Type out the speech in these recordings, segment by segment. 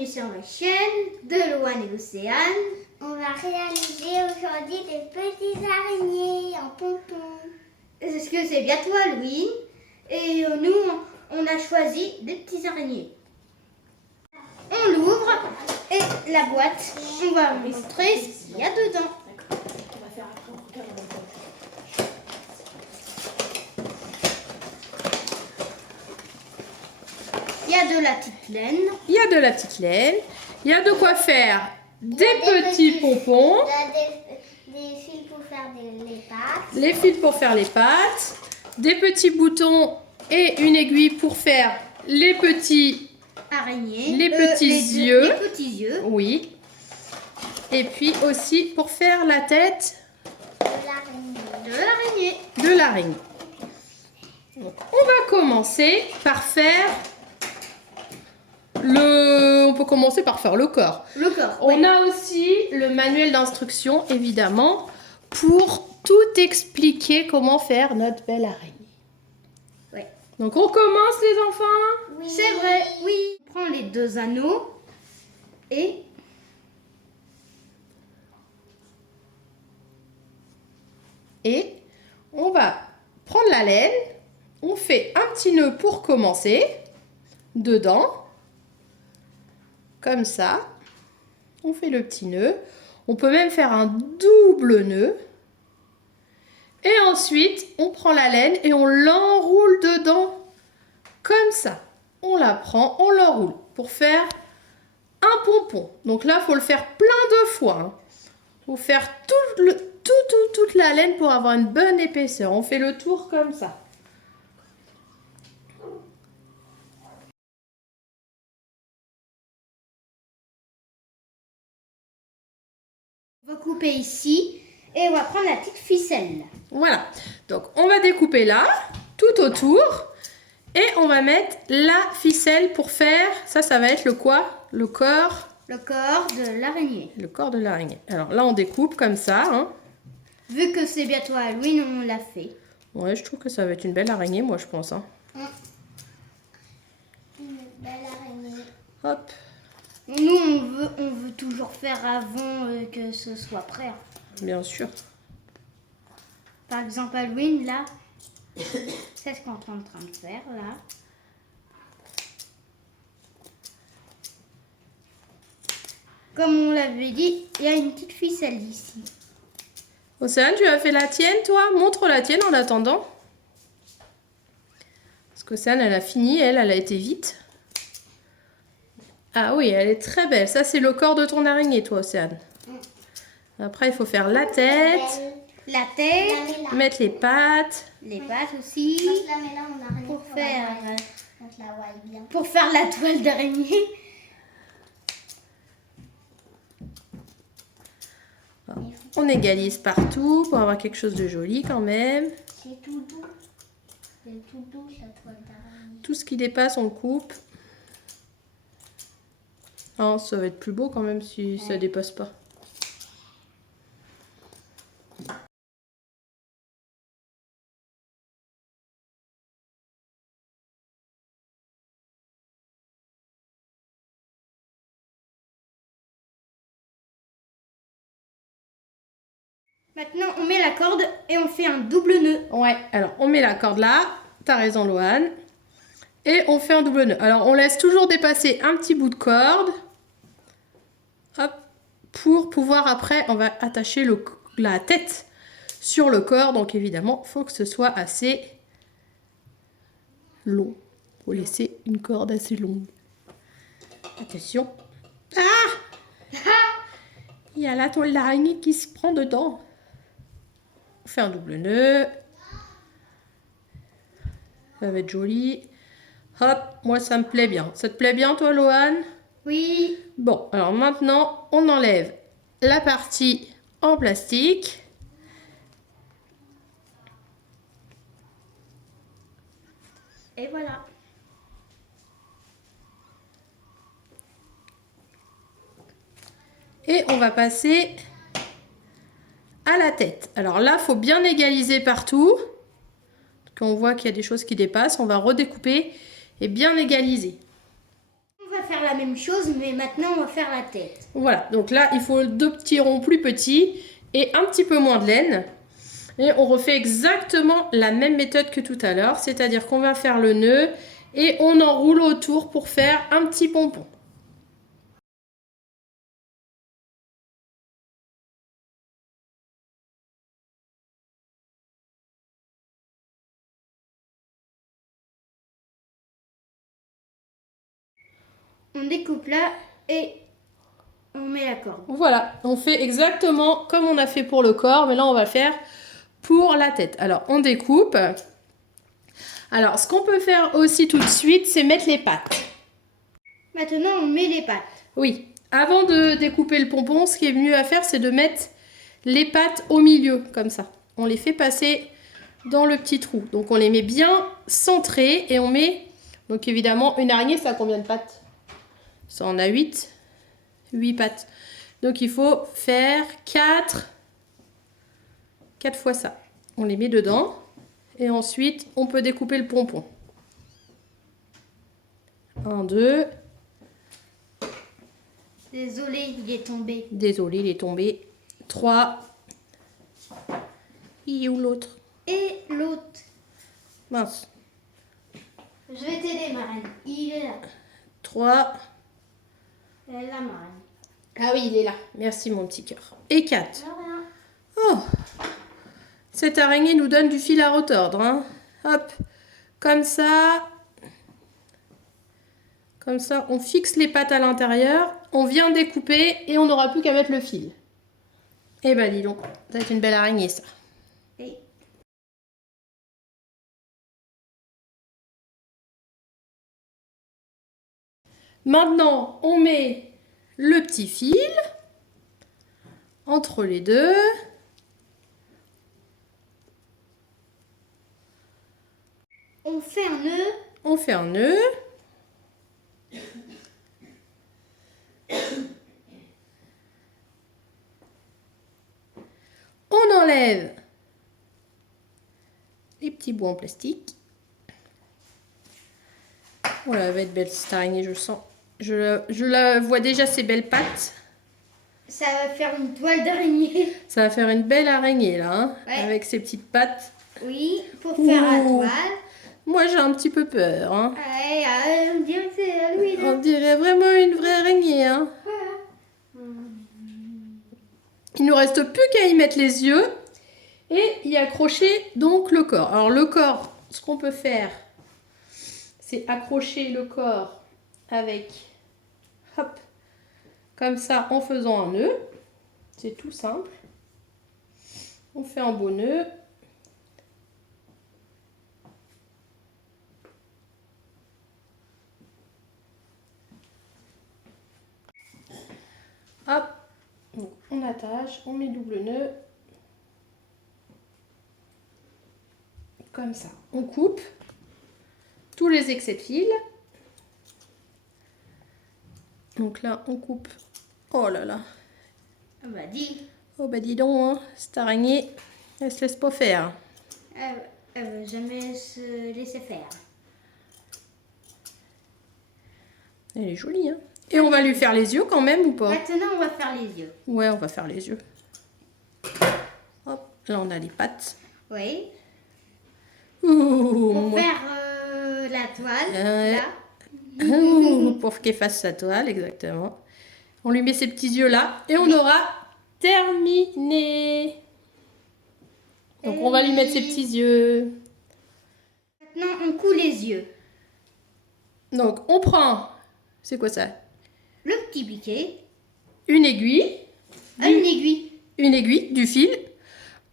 bienvenue sur ma chaîne de Loane et Océane. On va réaliser aujourd'hui des petits araignées en pompons. Parce que c'est bientôt Halloween et nous on a choisi des petits araignées. On l'ouvre et la boîte, on va vous montrer ce qu'il y a dedans. Il y a de la petite laine. Il y a de la petite laine. Il y a de quoi faire des petits pompons. Il y a des fils pour faire les pattes. Les fils pour faire les pattes. Des petits boutons et une aiguille pour faire les petits Araignées. Les petits yeux. Les petits yeux. Oui. Et puis aussi pour faire la tête De l'araignée. De l'araignée. de l'araignée. Donc, on va commencer par faire on peut commencer par faire le corps. Le corps. On a aussi le manuel d'instruction, évidemment, pour tout expliquer comment faire notre belle araignée. Ouais. Donc, on commence, les enfants. Oui. C'est vrai, oui. On prend les deux anneaux et Et on va prendre la laine. On fait un petit nœud pour commencer. Dedans. Comme ça. On fait le petit nœud. On peut même faire un double nœud. Et ensuite, on prend la laine et on l'enroule dedans. Comme ça. On la prend, on l'enroule pour faire un pompon. Donc là, il faut le faire plein de fois. Il faut faire toute la laine pour avoir une bonne épaisseur. On fait le tour comme ça. on va couper ici et on va prendre la petite ficelle. Voilà. Donc, on va découper là, tout autour. Et on va mettre la ficelle pour faire... Ça va être le quoi? Le corps. Le corps de l'araignée. Le corps de l'araignée. Alors là, on découpe comme ça. Hein. Vu que c'est bientôt Halloween, on l'a fait. Ouais, je trouve que ça va être une belle araignée, moi, je pense. Hein. Une belle araignée. Hop. Nous, on veut toujours faire avant que ce soit prêt. Hein. Bien sûr. Par exemple, Halloween, là, c'est ce qu'on est en train de faire, là. Comme on l'avait dit, il y a une petite ficelle ici. Océane, tu as fait la tienne, toi? Montre la tienne en attendant. Parce qu'Océane, elle a fini, elle a été vite. Ah oui, elle est très belle. Ça, c'est le corps de ton araignée, toi, Océane. Après, il faut faire la tête, La tête, Je la mets là. mettre les pattes. les pattes aussi, Je la mets là, mon araignée. pour on faire, la voit bien. pour faire la toile d'araignée. On égalise partout pour avoir quelque chose de joli quand même. C'est tout doux. C'est tout doux, la toile d'araignée. Tout ce qui dépasse, on le coupe. Oh, ça va être plus beau quand même si ça dépasse pas. Maintenant, on met la corde et on fait un double nœud. Ouais, alors on met la corde là. T'as raison, Loane. Et on fait un double nœud. Alors on laisse toujours dépasser un petit bout de corde. Hop. Pour pouvoir après, on va attacher la tête sur le corps. Donc évidemment, il faut que ce soit assez long. Il faut laisser une corde assez longue. Attention. Ah! Il y a la toile d'araignée qui se prend dedans. On fait un double nœud. Ça va être joli. Hop, moi ça me plaît bien. Ça te plaît bien toi, Loane? Oui. Bon, alors maintenant, on enlève la partie en plastique. Et voilà. Et on va passer à la tête. Alors là, il faut bien égaliser partout. Quand on voit qu'il y a des choses qui dépassent, on va redécouper et bien égaliser. On va faire la même chose, mais maintenant on va faire la tête. Voilà, donc là, il faut 2 petits ronds plus petits et un petit peu moins de laine. Et on refait exactement la même méthode que tout à l'heure, c'est-à-dire qu'on va faire le nœud et on enroule autour pour faire un petit pompon. On découpe là et on met la corde. Voilà, on fait exactement comme on a fait pour le corps, mais là on va faire pour la tête. Alors on découpe. Alors ce qu'on peut faire aussi tout de suite, c'est mettre les pattes. Maintenant on met les pattes. Oui, avant de découper le pompon, ce qui est mieux à faire, c'est de mettre les pattes au milieu, comme ça. On les fait passer dans le petit trou. Donc on les met bien centrés et on met, donc évidemment, une araignée, ça a combien de pattes? Ça en a 8. 8 pattes. Donc il faut faire 4 fois ça. On les met dedans et ensuite on peut découper le pompon. 1, 2. Désolé, il est tombé. Désolé, il est tombé. 3. Il est où l'autre? Et l'autre. Mince. Je vais t'aider, Marine. Il est là. 3. Elle est là, Marine. Ah oui, il est là. Merci mon petit cœur. Et 4. Alors, rien. Oh, cette araignée nous donne du fil à retordre. Hein. Hop, comme ça. Comme ça, on fixe les pattes à l'intérieur. On vient découper et on n'aura plus qu'à mettre le fil. Eh ben dis donc, ça va être une belle araignée ça. Et Maintenant, on met le petit fil entre les deux. on fait un nœud. On fait un nœud. On enlève les petits bouts en plastique. Oh là, elle va être belle cette araignée, je le sens. Je la vois déjà, ses belles pattes. Ça va faire une toile d'araignée. Ça va faire une belle araignée là, hein, Ouais. avec ses petites pattes. Oui, pour faire la Ouh. toile. Moi j'ai un petit peu peur. Hein. Ouais, on dirait que c'est à lui, là. On dirait vraiment une vraie araignée. Hein. Il nous reste plus qu'à y mettre les yeux et y accrocher donc le corps. Alors le corps, ce qu'on peut faire, c'est accrocher le corps avec, hop, comme ça en faisant un nœud. C'est tout simple. On fait un beau nœud. Hop, donc on attache, on met double nœud. Comme ça. On coupe tous les excès de fil. Donc là, on coupe. Oh là là. Ah bah dis. Oh bah dis donc, hein, cette araignée, elle se laisse pas faire. Elle va jamais se laisser faire. Elle est jolie, hein. Et on va lui faire les yeux quand même ou pas? Maintenant, on va faire les yeux. Ouais, on va faire les yeux. Hop, là on a les pattes. Oui. Ouh, Pour moi- faire la toile, Ouais. là. Ouh, pour qu'elle fasse sa toile, exactement. On lui met ses petits yeux là et on aura terminé. Donc on va lui mettre ses petits yeux. Maintenant, on coud les yeux. Donc on prend, c'est quoi ça? Le petit piquet. Une aiguille, Une aiguille. une aiguille, du fil.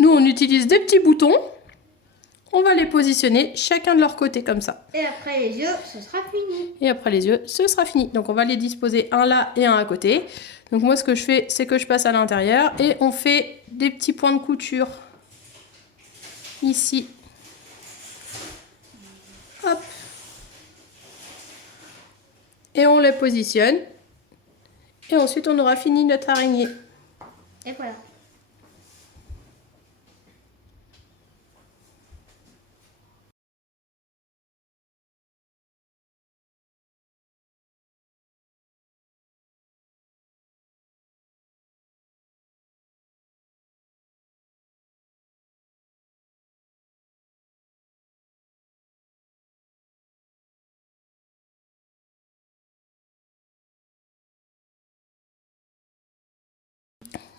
Nous on utilise des petits boutons. On va les positionner chacun de leur côté comme ça. Et après les yeux, ce sera fini. Et après les yeux, ce sera fini. Donc on va les disposer un là et un à côté. Donc moi ce que je fais, c'est que je passe à l'intérieur et on fait des petits points de couture. Ici. Hop. Et on les positionne. Et ensuite on aura fini notre araignée. Et voilà.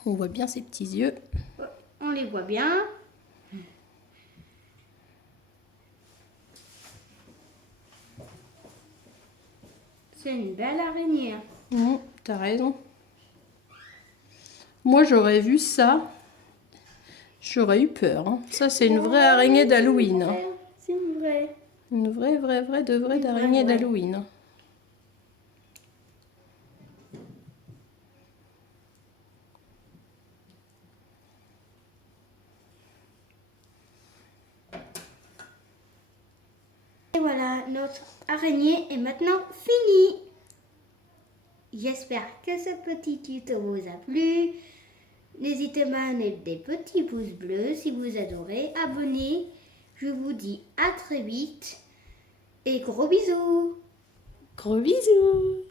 On voit bien ses petits yeux. On les voit bien. C'est une belle araignée. T'as raison. Moi, j'aurais vu ça. J'aurais eu peur. Hein. Ça, c'est une vraie araignée d'Halloween. Hein. C'est une vraie. Une vraie d'araignée d'Halloween. Et voilà, notre araignée est maintenant finie. J'espère que ce petit tuto vous a plu. N'hésitez pas à mettre des petits pouces bleus si vous adorez. Abonnez. Je vous dis à très vite et gros bisous. Gros bisous.